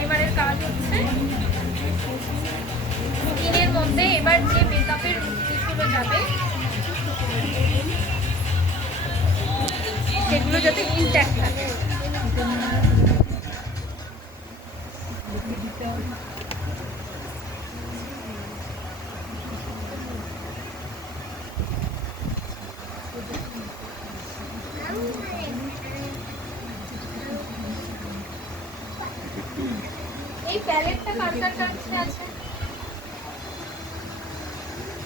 প্রাইমারের কাজ হচ্ছে স্কিনের মধ্যে। এবার যে মেকআপের জিনিসগুলো যাবে সেগুলো যাতে ইনট্যাক্ট থাকে। এই প্যালেটটা কার কার কাছে আছে?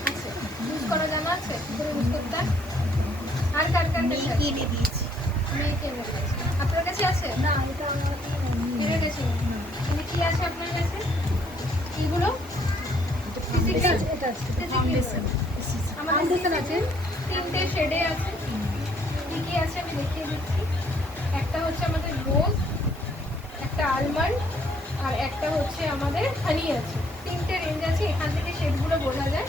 আছে, ইউজ করা জানা আছে, করে ইউজ করতে। আর কার কার কাছে কিনে দিয়েছি? মেয়েকে এনে দিয়েছি। আপনার কাছে আছে? না, এটা কিনে গেছি। মানে কি আছে আপনার কাছে? এইগুলো এটা আছে, ফাউন্ডেশন। আমার ফাউন্ডেশন আছে, 3টে শেডে আছে। কি কি আছে আমি দেখিয়ে দিচ্ছি। একটা হচ্ছে আমাদের রোজ, একটা আলমন্ড, আর একটা হচ্ছে আমাদের হানি আছে। 3টে রেঞ্জ আছে। এখান থেকে শেডগুলো বোঝা যায়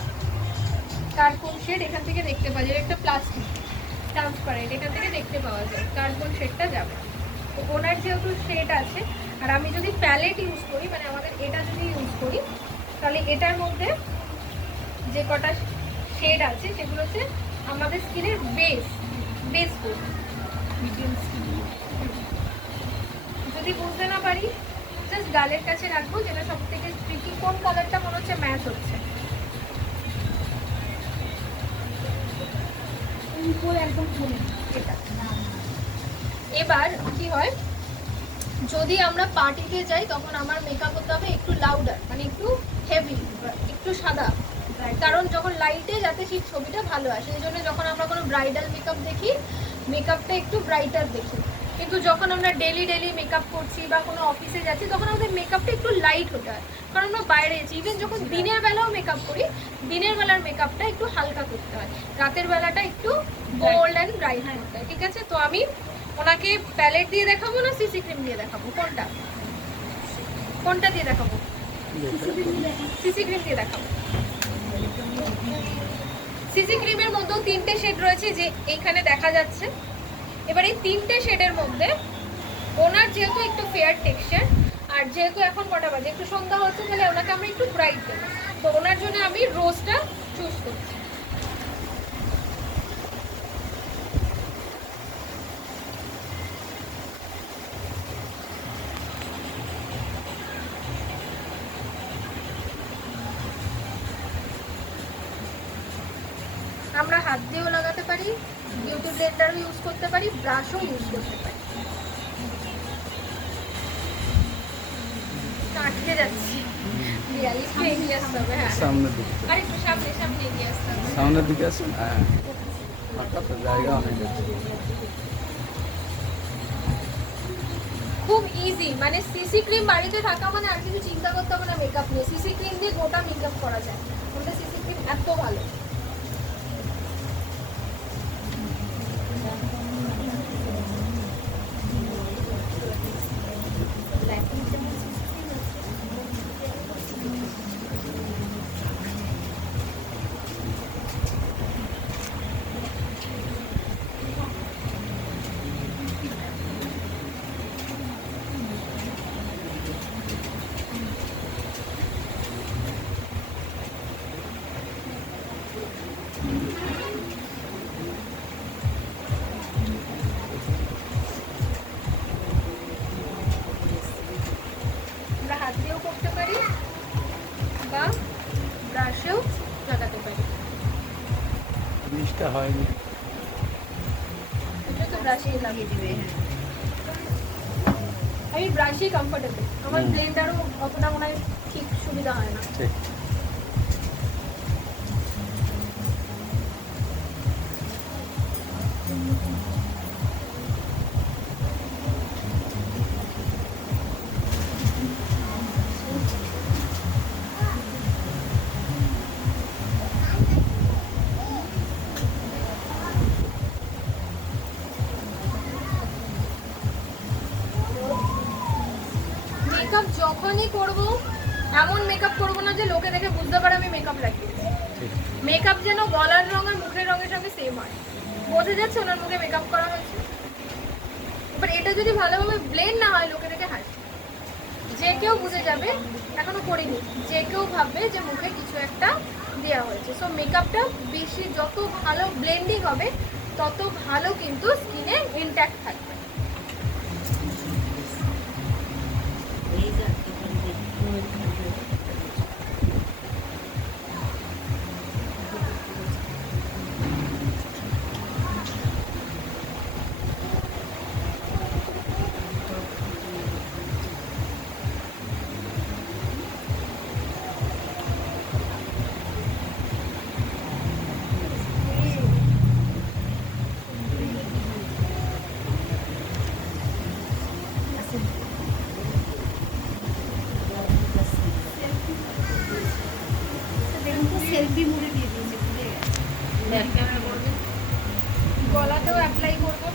কার কোন শেড এখান থেকে দেখতে পাওয়া যায়। একটা প্লাস্টিক ট্রান্সপারেন্ট, এখান থেকে দেখতে পাওয়া যায় কার কোন শেডটা যাবে। তো ওনার যেহেতু শেড আছে, আর আমি যদি প্যালেট ইউজ করি, মানে আমাদের এটা যদি ইউজ করি, তাহলে এটার মধ্যে যে কটা শেড আছে সেগুলো হচ্ছে আমাদের স্কিনের বেস কোড। মিডিয়াম স্কিন যদি বুঝতে না পারি, জাস্ট গালের কাছে রাখবো, যেটা সব থেকে ট্রিকি। কোন কালারটা মনে হচ্ছে ম্যাচ হচ্ছে? একদম এটা। এবার কি হয়, যদি আমরা পার্টিতে যাই তখন আমার মেকআপ হতে হবে একটু লাউডার, মানে একটু হেভি, একটু সাদা। কারণ যখন লাইটে যাতে সেই ছবিটা ভালো আসে, এই জন্য যখন আমরা কোনো ব্রাইডাল মেকআপ দেখি, মেকআপটা একটু ব্রাইটার দেখি। কিন্তু যখন আমরা ডেলি মেকআপ করছি বা কোনো অফিসে যাচ্ছি, তখন আমাদের মেকআপটা একটু লাইট হতে হয়। কারণ আমরা বাইরে যাচ্ছি। ইভেন যখন দিনের বেলাও মেকআপ করি, দিনের বেলার মেকআপটা একটু হালকা করতে হয়, রাতের বেলাটা একটু বোল্ড অ্যান্ড ব্রাইট করতে হয়। ঠিক আছে, তো আমি ওনাকে প্যালেট দিয়ে দেখাবো না সিসি ক্রিম দিয়ে দেখাবো? কোনটা দিয়ে দেখাবো? সিসি ক্রিম দিয়ে দেখাবো। সিসি ক্রিমের মধ্যেও 3টে শেড রয়েছে, যে এইখানে দেখা যাচ্ছে। এবার এই 3টে শেডের মধ্যে ওনার যেহেতু একটু ফেয়ার টেক্সচার, আর যেহেতু এখন কটা বাজে, একটু সন্ধ্যা হচ্ছে, তাহলে ওনাকে আমরা একটু ব্রাইট দেবো। তো ওনার জন্য আমি রোজটা চুজ করছি। আমরা হাত দিয়েও লাগাতে পারি, বিউটি ব্লেন্ডারও ইউজ করতে পারি, ব্রাশও ইউজ করতে পারি। আটকে যাচ্ছি, এগিয়ে আসতে হবে। হ্যাঁ, সামনের দিকে, আর একটু সামনে এগিয়ে আসতে হবে। সামনের দিকে আসুন। হ্যাঁ, জায়গা অনেক আছে। খুব ইজি, মানে সিসি ক্রিম বাড়িতে থাকা মানে আর কিছু চিন্তা করতে হবে না মেকআপ নিয়ে। সিসি ক্রিম দিয়ে গোটা মেকআপ করা যায়। ওটা সিসি ক্রিম এত ভালো। আমরা হাত দিয়েও করতে পারি বা ব্রাশেও লাগাতে পারি। জিনিসটা হয়নি, এটা তো ব্রাশেই লাগিয়ে দিবে। আমি ব্রাশই কমফোর্টেবল, আমার ব্লেন্ডারও অতটা মনে হয় ঠিক সুবিধা হয় না। ঠিক। মেকআপ যখনই করব, এমন মেকআপ করব না যে লোকে দেখে বুঝতে পারে আমি মেকআপ লাগিয়েছি। মেকআপ যেন গলার রং আর মুখের রঙের সঙ্গে সেম হয়, বোঝা যাচ্ছে ওনার মুখে মেকআপ করা হয়েছে। এবার এটা যদি ভালোভাবে ব্লেন্ড না হয়, লোকে দেখে হাসে যে কেউ বুঝে যাবে, এখনো করিনি, যে কেউ ভাববে যে মুখে কিছু একটা দেওয়া হয়েছে। সো মেকআপটা বেশি যত ভালো ব্লেন্ডিং হবে তত ভালো কিন্তু স্কিনে ইনট্যাক্ট থাকবে। গলাতেও অ্যাপ্লাই করবো।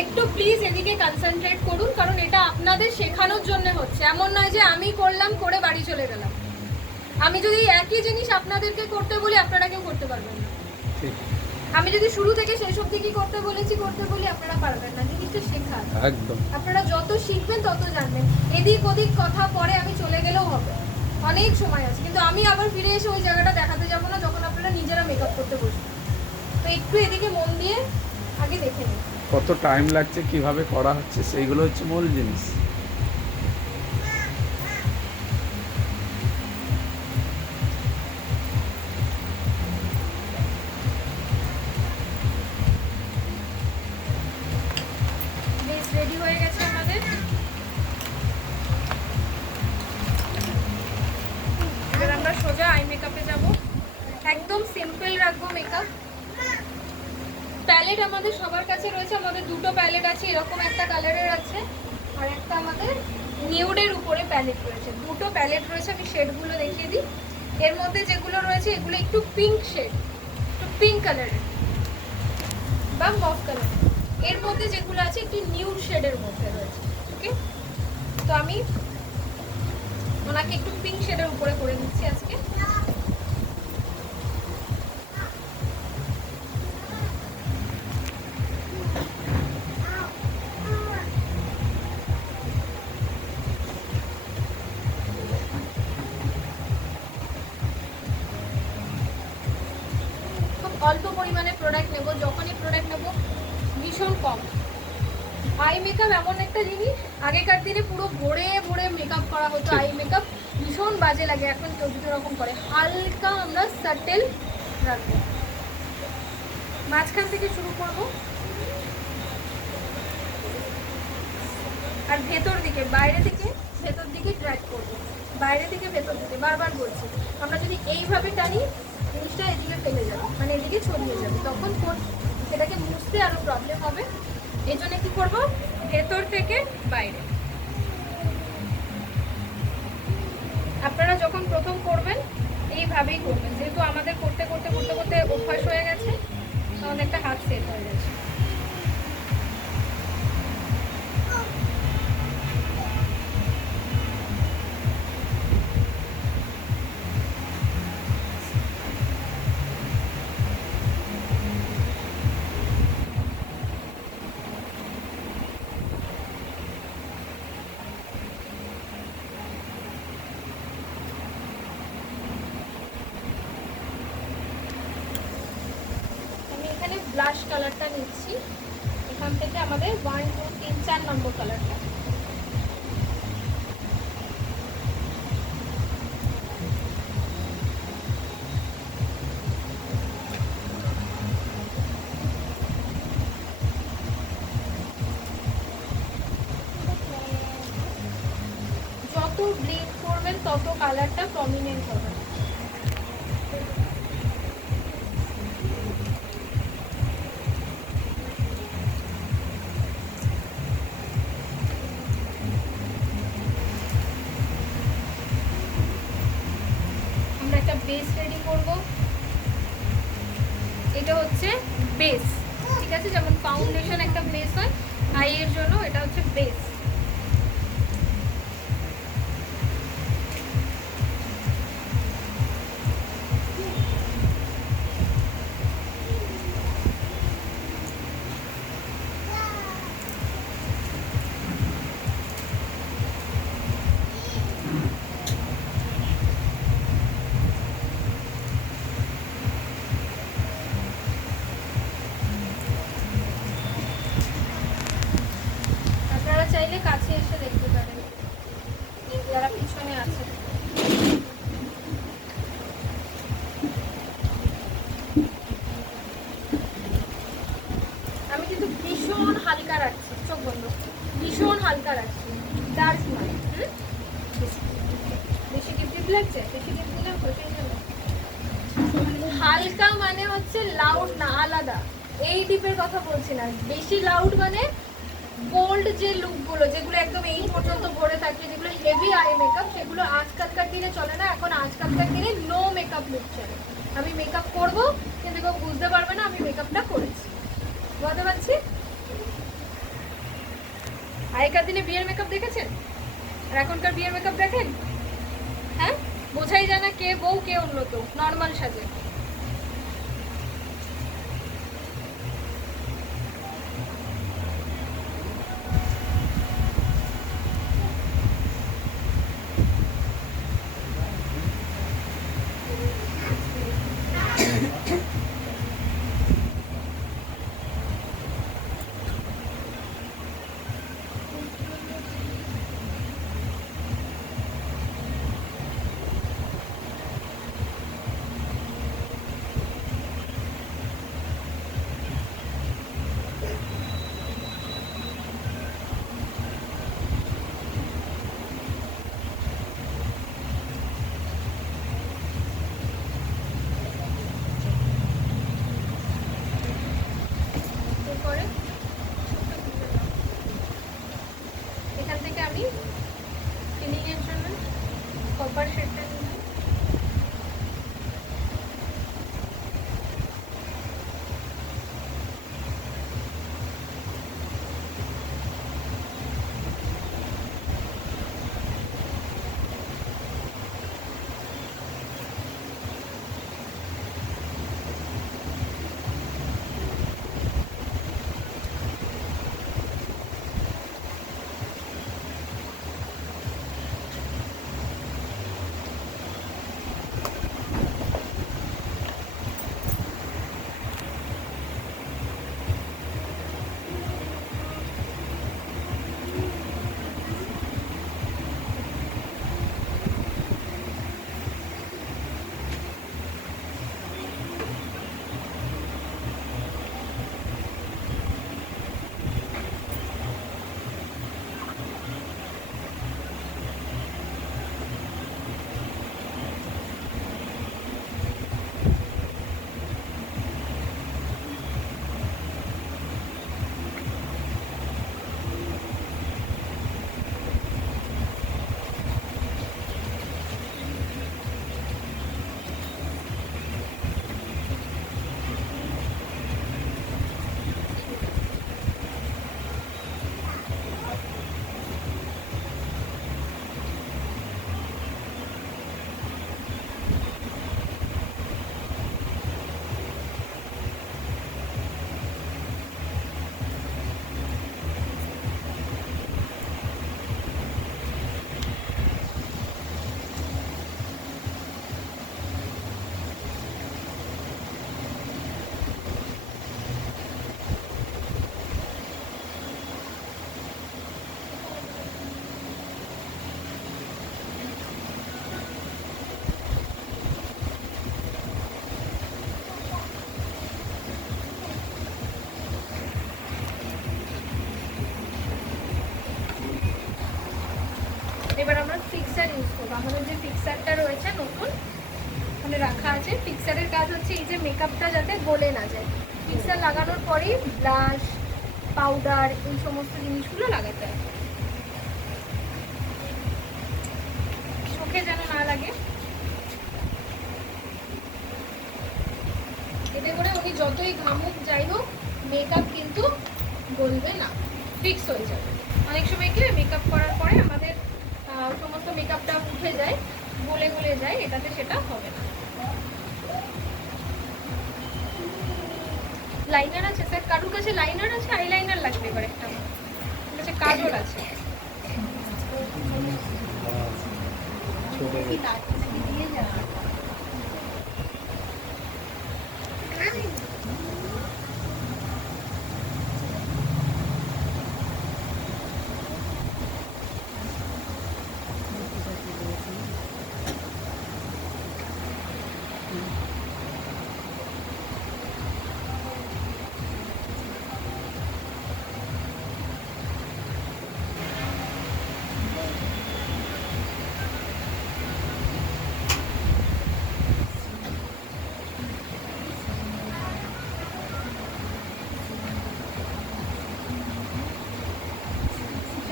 একটু প্লিজ এদিকে কনসেন্ট্রেট করুন, কারণ এটা আপনাদের শেখানোর জন্য হচ্ছে, এমন নয় যে আমি করলাম করে বাড়ি চলে গেলাম। আমি যদি একই জিনিস আপনাদেরকে করতে বলি আপনারা কেউ করতে পারবেন না। আমি যদি শুরু থেকে শেষ অবধি কি করতে বলি আপনারা পারবেন না। জিনিসটা শেখার, একদম আপনারা যত শিখবেন তত জানবেন। এদিক ওদিক কথা পরে আমি চলে গেলেও হবে, অনেক সময় আছে, কিন্তু আমি আবার ফিরে এসে ওই জায়গাটা দেখাতে যাবো না যখন আপনারা নিজেরা মেকআপ করতে বসবেন। তো একটু এদিকে মন দিয়ে আগে দেখে নিন কত টাইম লাগছে, কিভাবে করা হচ্ছে, সেইগুলো হচ্ছে মূল জিনিস। বেশ রেডি হয়ে গেছে আমাদের। এবার আমরা সোজা আই মেকআপে যাব। একদম সিম্পল রাখবো মেকআপ। প্যালেট আমাদের সবার কাছে রয়েছে, আমাদের দুটো প্যালেট আছে, এরকম একটা কালারের আছে আর একটা আমাদের নিউডের উপরে প্যালেট রয়েছে। দুটো প্যালেট রয়েছে, আমি শেডগুলো দেখিয়ে দিই। এর মধ্যে যেগুলো রয়েছে এগুলো একটু পিঙ্ক শেড, একটু পিঙ্ক কালারের বা মফ কালারের। এর মধ্যে যেগুলো আছে একটু নিউড শেডের মধ্যে রয়েছে। ওকে, তো আমি ওনাকে একটু পিঙ্ক শেডের উপরে করে দিচ্ছি আজকে। অল্প পরিমাণে প্রোডাক্ট নেব, যখনই প্রোডাক্ট নেব ভীষণ কম। আই মেকআপ এমন একটা জিনিস, আগেকার দিনে পুরো ভরে ভরে মেকআপ করা হতো। আই মেকআপ ভীষণ বাজে লাগে, এখন কেউ যদি রকম করে। হালকা আমরা সাটেল রাখবো, মাঝখান থেকে শুরু করব আর ভেতর দিকে, বাইরে থেকে ভেতর দিকে ড্র্যাগ করবো, বাইরে থেকে ভেতর দিকে। বারবার বলছি, আমরা যদি এইভাবে টানি জিনিসটা এদিকে ফেলে যাবে, মানে এদিকে ছড়িয়ে যাবে, তখন সেটাকে মুছতে আরো প্রবলেম হবে। এই জন্য কি করবো, ভেতর থেকে বাইরে। আপনারা যখন প্রথম করবেন এইভাবেই করবেন, যেহেতু আমাদের করতে করতে করতে করতে অভ্যাস হয়ে গেছে, তখন একটা হাত সেট হয়ে গেছে। ব্লাশ কালারটা নিচ্ছি এখান থেকে, আমাদের 1 2 3 4 নম্বর কালারটা। যত ব্লেন্ড করবেন তত কালারটা প্রমিনেন্ট হবে। বেস রেডি করব, এটা হচ্ছে বেস, ঠিক আছে? যেমন ফাউন্ডেশন একটা বেস হয়, আই এর জন্য এটা হচ্ছে বেস। চাইলে কাছে এসে দেখতে পারেন যারা পিছনে আছে। আমি কিন্তু ভীষণ হালকা রাখছি, চোখ বন্ধ, ভীষণ হালকা রাখছি, ডার্ক নয়। বেশি টিপ লাগছে, বেশি টিপ দিলাম তো সেই জন্য। হালকা মানে হচ্ছে লাউড না, আলাদা। এই টিপের কথা বলছি না। বেশি লাউড মানে বোল্ড যে লুকগুলো, যেগুলো একদম এই পর্যন্ত ভরে থাকে, যেগুলো হেভি আই মেকআপ, সেগুলো আজকালকার দিনে চলে না। এখন আজকালকার দিনে নো মেকআপ লুক চলে। আমি মেকআপ করব কিন্তু কেউ বুঝতে পারবে না আমি মেকআপটা করেছি, বুঝতে পারছি। আগেকার দিনে বিয়ের মেকআপ দেখেছেন আর এখনকার বিয়ের মেকআপ দেখেন? হ্যাঁ, বোঝাই যায় না কে বউ কে উন্নত। নর্মাল সাজে। এখান থেকে আমি ফিলিংয়ের জন্য কপার শেডটা নিলাম। এবার আমরা ফিক্সার ইউজ করবো। আমাদের যে ফিক্সারটা রয়েছে নতুন ওখানে রাখা আছে, ফিক্সারের কাজ হচ্ছে এই যে মেকআপটা যাতে গলে না যায়। ফিক্সার লাগানোর পরেই ব্লাশ, পাউডার, এই সমস্ত জিনিসগুলো লাগাতে হয়, চোখে যেন না লাগে। এতে করে উনি যতই ঘামুক যাই হোক মেকআপ কিন্তু গলবে না, ফিক্স হয়ে যাবে। অনেক সময় কি মেকআপ করার পরে আমাদের সমস্ত মেকআপটা উঠে যায়, গলে গলে যায়, এটাতে সেটা হবে না। লাইনার আছে স্যার? কারুর কাছে লাইনার আছে? আইলাইনার লাগবে এবার একটা। আমার কাছে কাজল আছে।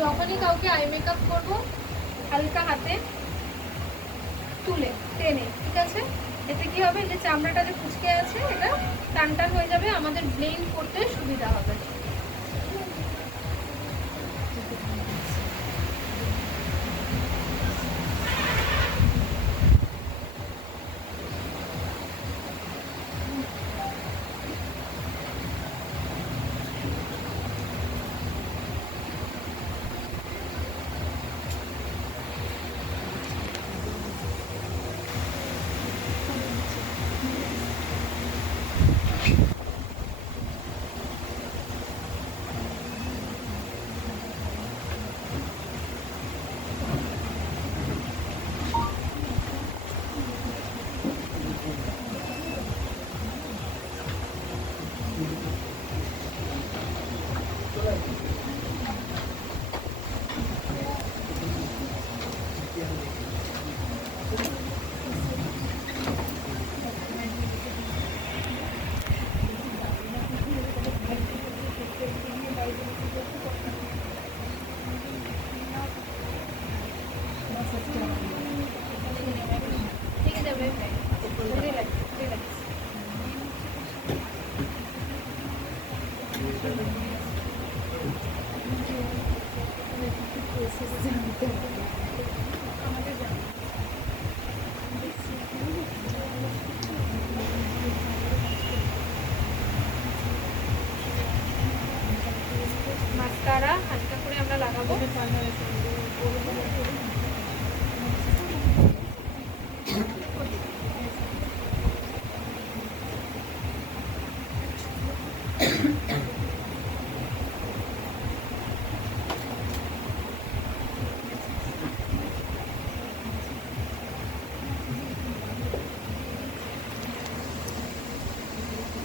যখনই কাউকে আই মেকআপ করবো হালকা হাতে তুলে টেনে, ঠিক আছে? এতে কি হবে, যে চামড়াটা যে কুচকে আছে এটা টান টান হয়ে যাবে, আমাদের ব্লেন্ড করতে সুবিধা হবে। মাস্কারা হালকা করে আমরা লাগাবো।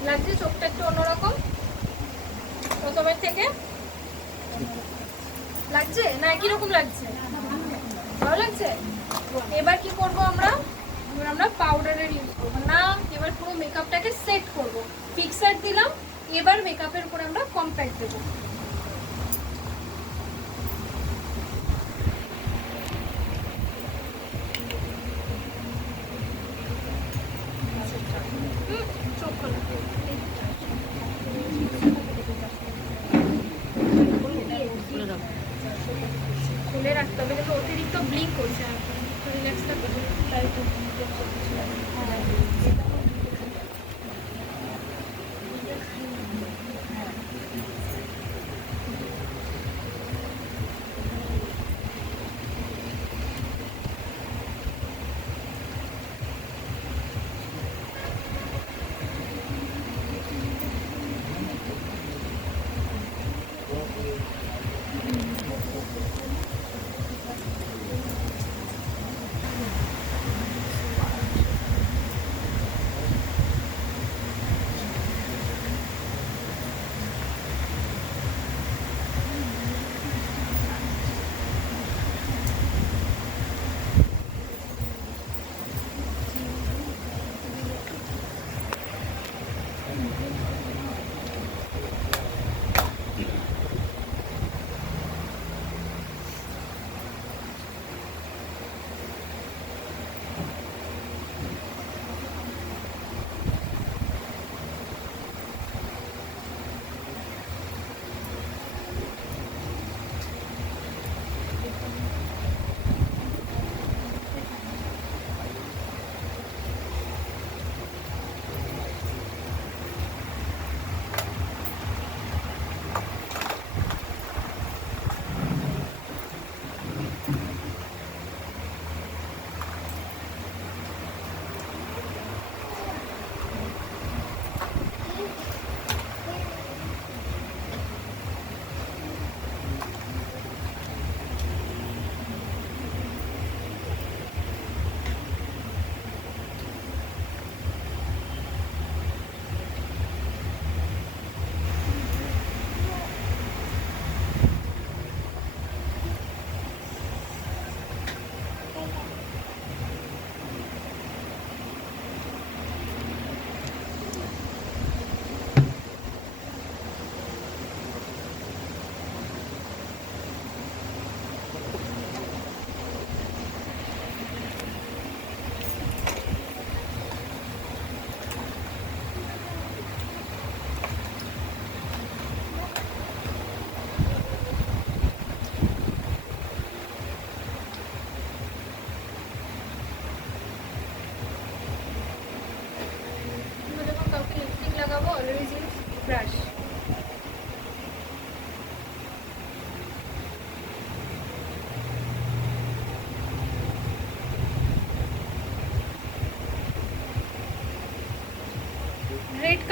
লাগছে চোখটা একটু অন্যরকম প্রথমের থেকে? লাগছে না একই রকম লাগছে? ভালো লাগছে। এবার কি করব আমরা, এবার আমরা পাউডারের ইউজ করবো না, এবার পুরো মেকআপটাকে সেট করব। ফিক্সার দিলাম, এবার মেকআপের উপরে আমরা কম্প্যাক্ট দেবো। চোখ খোলা খুলে রাখতে হবে, কিন্তু অতিরিক্ত ব্লিঙ্ক করছে, রিল্যাক্সটা করবে তাই তো।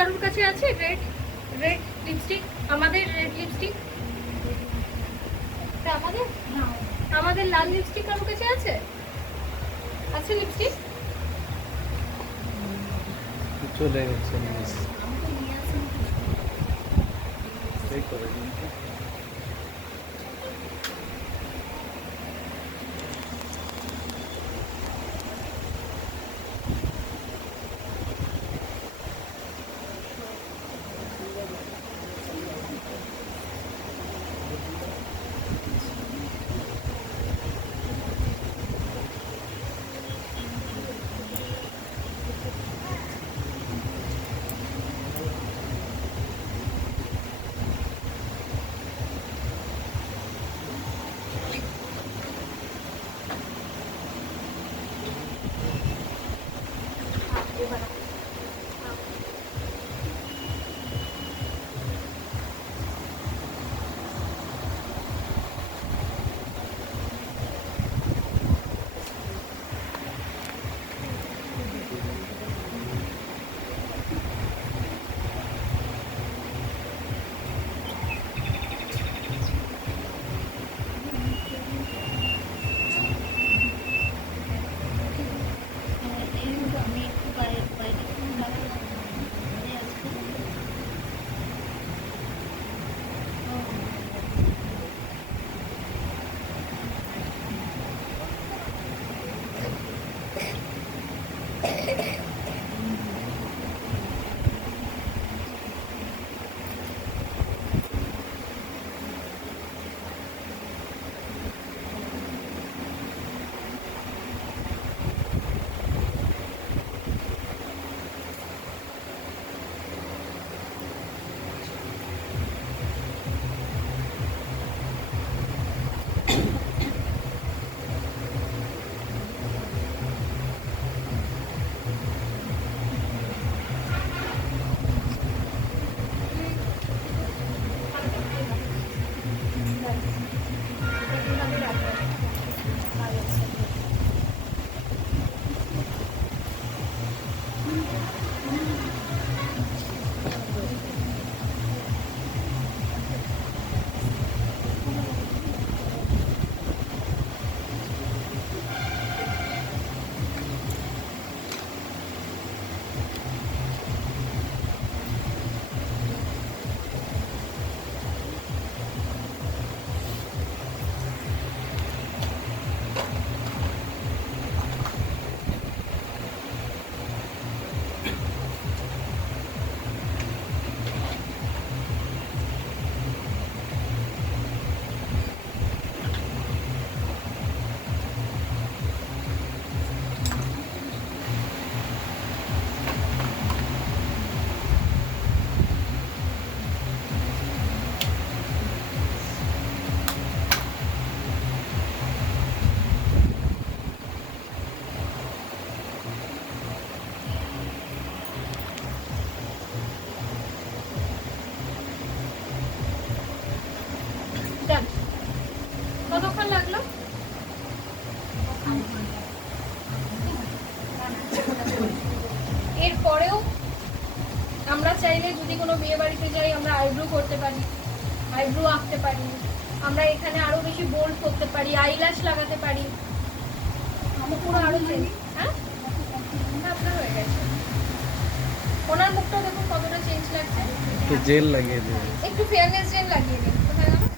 কারোর কাছে আছে রেড রেড লিপস্টিক? আমাদের রেড লিপস্টিক, এটা আমাদের না, আমাদের লাল লিপস্টিক কারোর কাছে আছে? আছে লিপস্টিক? চলে গেছে এই করে ডান। কতক্ষণ লাগলো? এরপরেও আমরা চাইলে যদি কোনো বিয়ে বাড়িতে যাই আমরা আইব্রো করতে পারি, আইব্রো আঁকতে পারি, আমরা এখানে আরো বেশি বোল্ড করতে পারি, আইল্যাশ লাগাতে পারি, পুরো আরো চেঞ্জ। হ্যাঁ আপনার হয়ে গেছে। ওনার মুখটা দেখুন কতটা চেঞ্জ লাগছে। একটু জেল লাগিয়ে দেবে। একটু ফেয়ারনেস জেল লাগিয়ে দিন। কোথায় গেল?